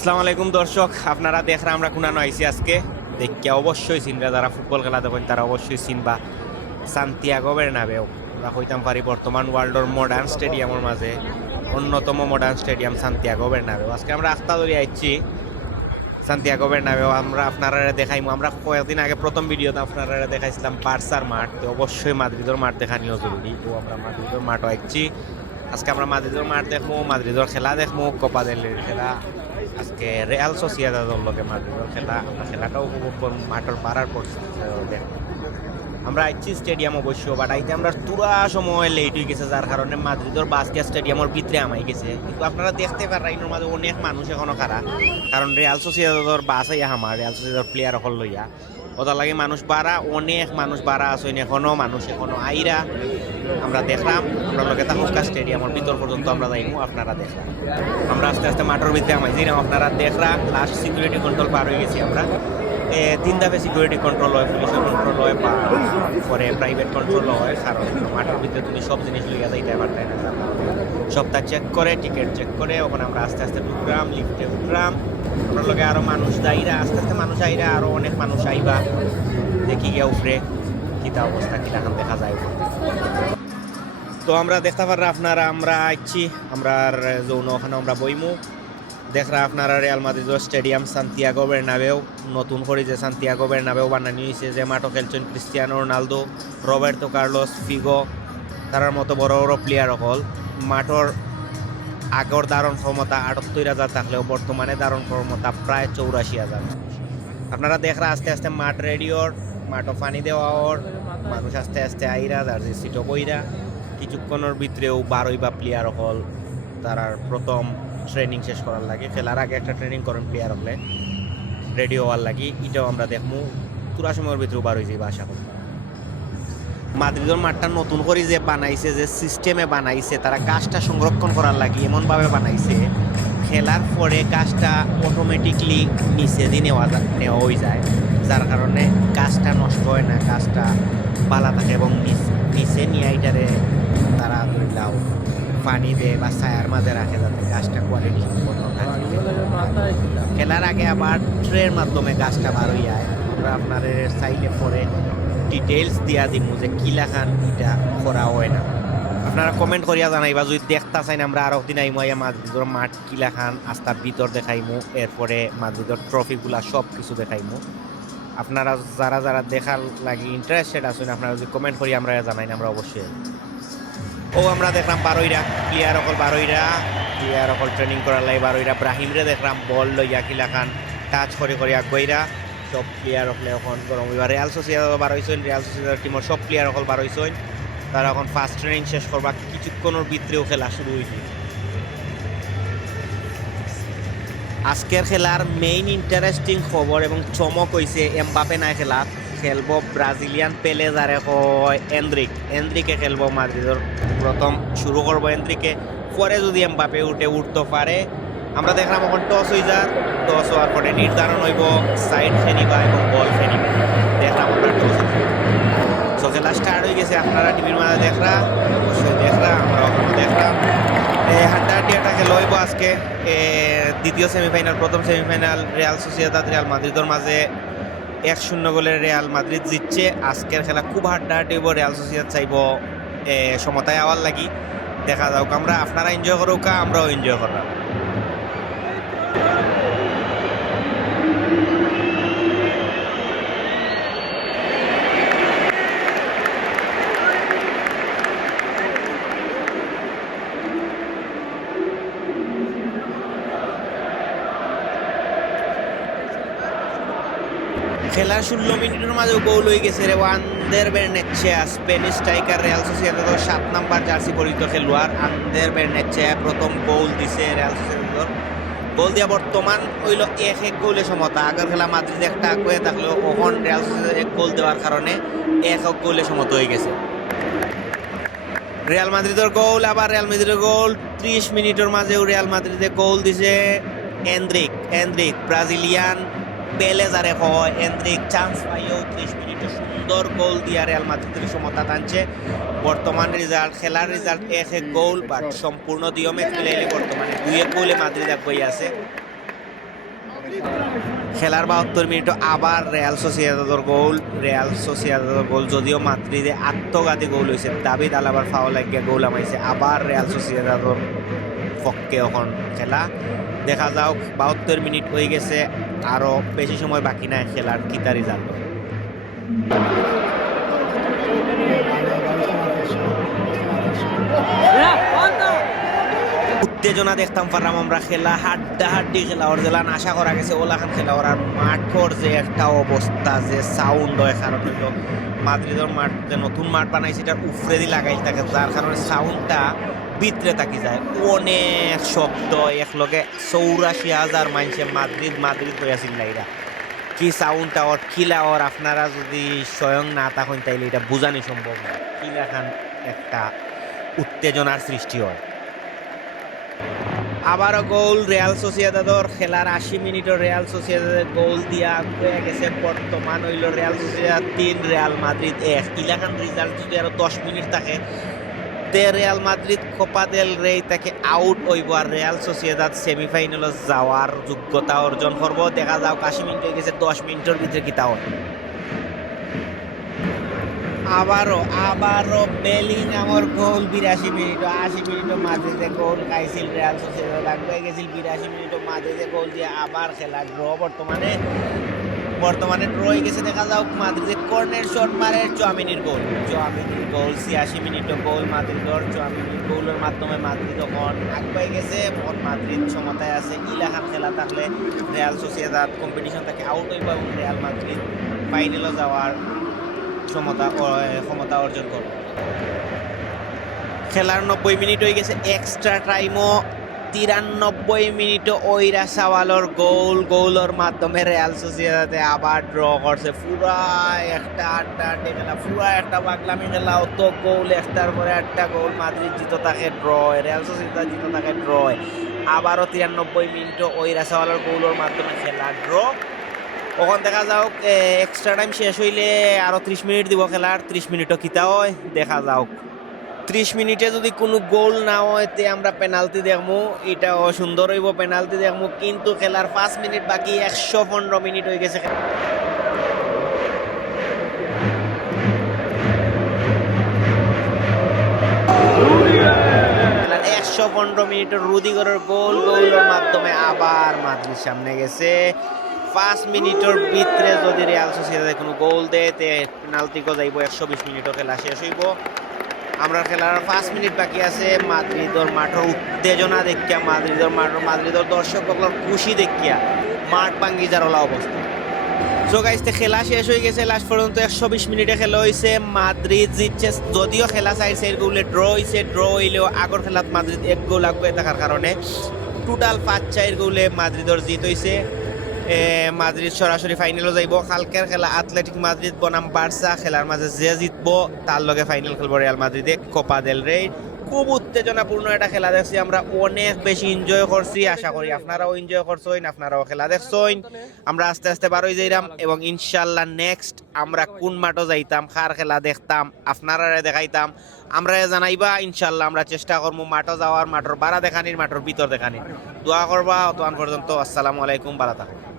আসসালামু আলাইকুম দর্শক, আপনারা দেখরা আমরা কুনানো আইছি আজকে। দেখে অবশ্যই চিনবা যারা ফুটবল খেলা দেখেন তারা অবশ্যই চিনবা সান্তিয়াগো বেরনাবেও আমরা কইতাম পারি বর্তমান ওয়ার্ল্ডর মডার্ন স্টেডিয়ামের মাঝে অন্যতম মডার্ন স্টেডিয়াম সান্তিয়াগো বেরনাবেও আজকে আমরা আস্তা ধরে আইছি সান্তিয়াগো বেরনাবেও আমরা আপনারা দেখাইমু। আমরা কয়েকদিন আগে প্রথম ভিডিওতে আপনারা দেখাইছিলাম বার্সার মাঠ। তো অবশ্যই মাদ্রিদর মাঠ দেখানিও জরুরি। তো আমরা মাদ্রিদর মাঠও আইছি। আজকে আমরা মাদ্রিদর মাঠ দেখব মাদ্রিদর খেলা দেখব কোপা দেল রের খেলা। আজকে রেয়াল সোসিয়াদাদের লগে মাদ্রিদের খেলা, আমরা খেলাটাও উপভোগ করব, মাঠের পাড়ার পড়ছে আমরা আইছি স্টেডিয়াম অবশ্য বাট আইতে আমরা তুরা সময় লেট হয়ে গেছে, যার কারণে মাদ্রিদর বাসকে স্টেডিয়ামের ভিতরে আমাই গেছে। কিন্তু আপনারা দেখতে পারেন এর মাঝে অনেক মানুষ এখনও খারা কারণ রেয়াল সোসিয়াদার বাস আইয়া আমার রেয়াল সোসিয়াদার প্লেয়ার হল লইয়া। ওটা লাগে মানুষ বাড়া, অনেক মানুষ বাড়া আসেন এখনও, মানুষ এখনও আইরা আমরা দেখলাম। আমরা লোকে তাহকা স্টেডিয়ামের ভিতর পর্যন্ত আমরা যাইমু, আপনারা দেখলাম আমরা আস্তে আস্তে মাঠের ভিতরে আমাইছি আপনারা দেখলাম লাস্ট সিকিউরিটি কন্ট্রোল পার হয়ে গেছি আমরা। তিন ধাপে সিকিউরিটি কন্ট্রোল হয় পুলিশের কন্ট্রোল হয়, বা পরে প্রাইভেট কন্ট্রোল হয়, কারণ মাঠের ভিতরে তুমি সব জিনিস লইয়া যাইতে পারতে না। সবটা চেক করে টিকিট চেক করে, ওখানে আমরা আস্তে আস্তে ঢুকলাম লিফটে উঠলাম। আমরা লগে আরও মানুষ যাইরা, আস্তে আস্তে মানুষ আইরা আরও অনেক মানুষ আইবা দেখি গিয়া উপরে কিতা অবস্থা কীরকম দেখা যায়। তো আমরা দেখতে পাররা আপনারা, আমরা আইছি, আমরা যৌন ওখানে আমরা বইমু। দেখরা আপনারা রিয়াল মাদ্রিদের স্টেডিয়াম সান্তিয়াগো বেরনাবেও নতুন করে যে সান্তিয়াগো বেরনাবেও বানানি হয়েছে যে মাঠও খেলছেন Cristiano Ronaldo Roberto Carlos Figo তার মতো বড় বড় প্লেয়ার হল মাঠর আগর ধারণ ক্ষমতা আটাত্তর হাজার থাকলেও বর্তমানে ধারণ ক্ষমতা প্রায় চৌরাশি হাজার আপনারা দেখরা আস্তে আস্তে মাঠ রেডিওর মাঠও পানি দেওয়া ওর মানুষ আস্তে আস্তে আইরা জার্সি সিটও বইরা, কিছুক্ষণের ভিতরেও বারোই বা প্লেয়ার হল তারার প্রথম ট্রেনিং শেষ করার লাগে, খেলার আগে একটা ট্রেনিং করেন প্লেয়ার হলে রেডি হওয়ার লাগি, এটাও আমরা দেখব পুরা সময়ের ভিতরেও বার হয়ে যাবে আশা করি মাদ্রিদর মাঠটা নতুন করে যে বানাইছে, যে সিস্টেমে বানাইছে, তারা গাছটা সংরক্ষণ করার লাগে এমনভাবে বানাইছে, খেলার পরে গাছটা অটোমেটিকলি নিচে দিয়ে নেওয়া নেওয়া হয়ে যায়। যার কারণে গাছটা নষ্ট হয় না, গাছটা পালা থাকে এবং নিচ- নিয়ে এটারে তারা ধরিলাও পানি দেয় বা ছায়ার মাঝে রাখে যাতে গাছটা কোয়ালিটি সম্পন্ন খেলার আগে আবার ট্রের মাধ্যমে গাছটা বার হয়ে যায়। আপনার চাইলে পরে ডিটেলস দিয়া দিমু যে কি লাখান এটা করা হয় না। আপনারা কমেন্ট করিয়া জানাইবা, যদি দেখতা চাইন আমরা আরও দিন আইমু, আইয়া মাদ্রিদর মাঠ কিলা খান আস্তার ভিতর দেখাইমু, এরপরে মাদ্রিদর ট্রফিগুলা সব কিছু দেখাইমু। আপনারা যারা যারা দেখার লাগি ইন্টারেস্টেড আছেন, আপনারা যদি কমেন্ট করি, আমরা জানাই না, আমরা অবশ্যই। ও, আমরা দেখলাম বারোইরা প্লেয়ার অকল বারোইরা প্লেয়ার অকল ট্রেনিং করার লাগে বারোইরা। ব্রাহিমরে দেখলাম বল লইয়া কিলা খান টাচ করে করে আগুয়াইরা সব প্লেয়ার অকলে এখন গরম হইবা। রিয়াল সোসিয়াদ বার হইছেন রিয়াল সোসিয়াদার টিমের সব প্লেয়ার অকল বার হইছেন। তারা এখন ফার্স্ট ট্রেনিং শেষ করবা কিছুক্ষণের ভিতরেও খেলা শুরু হয়েছে আজকের খেলার মেইন ইন্টারেস্টিং খবর এবং চমক হইছে এমবাপে নাই খেলা। খেলব ব্রাজিলিয়ান পেলে যারে কয় এন্দ্রিক এন্দ্রিকে খেলব মাদ্রিদর প্রথম শুরু করব এন্দ্রিকে পরে যদি এমবাপে উঠে উঠতে পারে আমরা দেখলাম এখন টস হয়ে যার টস হওয়ার পরে নির্ধারণ হইব সাইড ফেনিবা এবং বল ফেনিবা দেখলাম আমরা টস সো খেলা স্টার্ট হয়ে গেছে, আপনারা টিভির মাঝে দেখরা অবশ্যই দেখরা আমরা ওখানে দেখলাম। হাড্ডাহাড্ডি একটা খেলা হইব আজকে। দ্বিতীয় সেমিফাইনাল প্রথম সেমিফাইনাল রিয়াল সোসিয়াদাদ রিয়াল মাদ্রিদর মাঝে এক শূন্য গোলের রিয়াল মাদ্রিদ জিতছে। আজকের খেলা খুব হাড্ডাহাড্ডি হইব রিয়াল সোসিয়াদ চাইব সমতায় আওয়ার লাগি। দেখা যাওক আমরা, আপনারা এনজয় করুক আমরাও এনজয় করলাম। খেলার ষোলো মিনিটের মাঝে গোল হয়ে গেছে রে। ওয়ানদের বেরনেচ্ছে স্পেনিশ স্ট্রাইকার রিয়াল সোসিয়াদার সাত নাম্বার জার্সি পরিচিত খেলোয়াড়। আন্দের বেরনেচ্ছে প্রথম গোল দিছে রিয়াল সোসিয়াদার গোল দিয়া বর্তমান হইল এক এক গোলে সমতা। আগের খেলা মাদ্রিদ একটা কয়ে থাকলেও ওখন রিয়াল সোসিয়াদার এক গোল দেওয়ার কারণে এক এক গোলে সমত হয়ে গেছে। রিয়াল মাদ্রিদের গোল আবার রিয়াল মাদ্রিদের গোল ত্রিশ মিনিটের মাঝেও রিয়াল মাদ্রিদে গোল দিছে এন্দ্রিক এন্দ্রিক ব্রাজিলিয়ান পেলে যারে হয় এন্দ্রিক চান্স পাইও, ত্রিশ মিনিটে সুন্দর গোল দিয়া রিয়াল মাদ্রিদের সমতা টানছে বর্তমান রেজাল্ট খেলার রেজাল্ট এক এক গোল বাট সম্পূর্ণ নিয়মে খেলে বর্তমানে দুই এক গোলে মাদ্রিদ আগুয়াই আছে। খেলার বাহাত্তর মিনিট আবার রিয়াল সোসিয়াদাদর গোল রিয়াল সোসিয়াদাদর গোল যদিও মাদ্রিদে আত্মঘাতী গোল হয়েছে দাবিদ আলাবার ফাও লাগিয়া গোল আমাইছে আবার রিয়াল সোসিয়াদাদর পক্ষে এখন খেলা। দেখা যাওক বাহাত্তর মিনিট হয়ে গেছে। আরও বেশি সময় বাকি নাই খেলার কিতা রেজাল্ট উত্তেজনা দেখতাম পারলাম আমরা খেলা হাড্ডা হাড্ডি খেলা, ওর জেলা আশা করা গেছে ওলাখান খেলা, ওর আর মাঠর যে একটা অবস্থা, যে সাউন্ড হয়, কারণ হইল মাদ্রিদের মাঠ, যে নতুন মাঠ বানাইছে এটার উফরে দি লাগাই থাকে যার কারণে সাউন্ডটা ভিতরে থাকি যায়। অনেক শব্দ, একলগে চৌরাশি হাজার মানুষে মাদ্রিদ মাদ্রিদ হয়ে আছিল না এরা কি সাউন্ডটা ওর কিলা ওর আপনারা যদি স্বয়ং না থাকেন তাইলে এটা বোঝানি সম্ভব না। কিলাখান একটা উত্তেজনার সৃষ্টি হয়। আবারও গোল রিয়াল সোসিয়াদাদর খেলার আশি মিনিটও রিয়াল সোসিয়াদাদের গোল দিয়া হয়ে গেছে বর্তমান হইল রিয়াল সোসিয়াদাদ তিন রিয়াল মাদ্রিদ এক। ইলাকান রেজাল্ট যদি আরও দশ মিনিট থাকে তে রিয়াল মাদ্রিদ কোপা দেল রে তাকে আউট হইব আর রিয়াল সোসিয়াদাদ সেমিফাইনালে যাওয়ার যোগ্যতা অর্জন করব। দেখা যাও আশি মিনিট হয়ে গেছে, দশ মিনিটের ভিতরে কিতা হয়। আবারও আবারও বেলিং আমার গোল, বিরাশি মিনিট আশি মিনিট মাঝেতে গোল খাইছিল রিয়াল সোসিয়েদাদ। আগে গেছিল, বিরাশি মিনিট মাঝেতে গোল দিয়ে আবার খেলা ড্র বর্তমানে। বর্তমানে ড্র হয়ে গেছে, দেখা যাও মাদ্রিদে কর্নার শট মারে চোয়ামিনির গোল। চোয়ামিনির গোল, ছিয়াশি মিনিট গোল মাদ্রিদর চোয়ামিনির গোলের মাধ্যমে মাদ্রিদ তখন আগে গেছে। তখন মাদ্রিদ সমতায় আছে ইলাখান খেলা থাকলে রিয়াল সোসিয়েদাদ কম্পিটিশন থাকে আউট হইব এবং রিয়াল মাদ্রিদ ফাইনালে যাওয়ার ক্ষমতা ক্ষমতা অর্জন করবে। খেলার নব্বই মিনিট হয়ে গেছে এক্সট্রা টাইমও তিরানব্বই মিনিট ওইরা সাওয়ালর গোল, গোলের মাধ্যমে রিয়াল সোসিয়েদাতে আবার ড্র করছে। পুরা একটা আড্ডা আড্ডি খেলা পুরা একটা পাগলামি খেলা অত গোল, একটার পরে একটা গোল মাদ্রিদ জিতো থাকে ড্র রিয়াল সোসিয়েদা জিতো থাকে ড্র আবারও তিরানব্বই মিনিট ওইরা সাওয়ালর গোলের মাধ্যমে খেলা ড্র ওখান দেখা যাওক এক্সট্রা টাইম শেষ হইলে আরও ত্রিশ মিনিট দিব খেলার, ত্রিশ মিনিটও কিতা হয়, দেখা যাওক ত্রিশ মিনিটে যদি কোনো গোল না হয়, তে আমরা পেনাল্টি দেখব এটা সুন্দর হইব, পেনাল্টি দেখব কিন্তু খেলার পাঁচ মিনিট বাকি, একশো পনেরো মিনিট হয়ে গেছে একশো পনেরো মিনিটের রুদিগরের গোল, গোলের মাধ্যমে আবার মাদ্রিদ সামনে গেছে। পাঁচ মিনিটের ভিতরে যদি রিয়াল সোসিয়েদাদে কোনো গোল দেয়, তে পেনাল্টিকে যাইব একশো বিশ মিনিটও খেলা শেষ হইব। আমরা খেলার পাঁচ মিনিট বাকি আছে। মাদ্রিদর মাঠের উত্তেজনা দেখিয়া, মাদ্রিদর মাঠের মাদ্রিদর দর্শকগুলোর খুশি দেখিয়া মাঠ ভাঙ্গি যার ওলা অবস্থা। সো গাইতে খেলা শেষ হয়ে গেছে। লাস্ট পর্যন্ত একশো বিশ মিনিটে খেলা হয়েছে মাদ্রিদ জিতছে। যদিও খেলা চাইছে গোলে ড্র হয়েছে ড্র হইলেও আগর খেলাত মাদ্রিদ এক গোল আগে থাকার কারণে। টোটাল পাঁচ চার গোলে মাদ্রিদর জিত হয়েছে মাদ্রিদ সরাসরি ফাইনালও যাইব। কালকের খেলা আথলেটিক মাদ্রিদ বনাম বার্সা খেলার মাঝে যে জিতবো, তার লগে ফাইনাল খেলব রিয়াল মাদ্রিদে কোপা দেল রে খুব উত্তেজনাপূর্ণ একটা খেলা দেখছি আমরা, অনেক বেশি এনজয় করছি, আশা করি আপনারাও এনজয় করছেন, আপনারাও খেলা দেখছেন। আমরা আস্তে আস্তে বারোই যাইরাম এবং ইনশাল্লাহ নেক্সট আমরা কোন মাঠও যাইতাম, কার খেলা দেখতাম আপনারা দেখাইতাম। আমরা জানাইবা ইনশাল্লাহ আমরা চেষ্টা করব মাঠও যাওয়ার, মাঠের বাড়া দেখানির, মাঠের ভিতর দেখানির। দোয়া করবা অতক্ষণ পর্যন্ত আসসালামু আলাইকুম বালা থাকুন।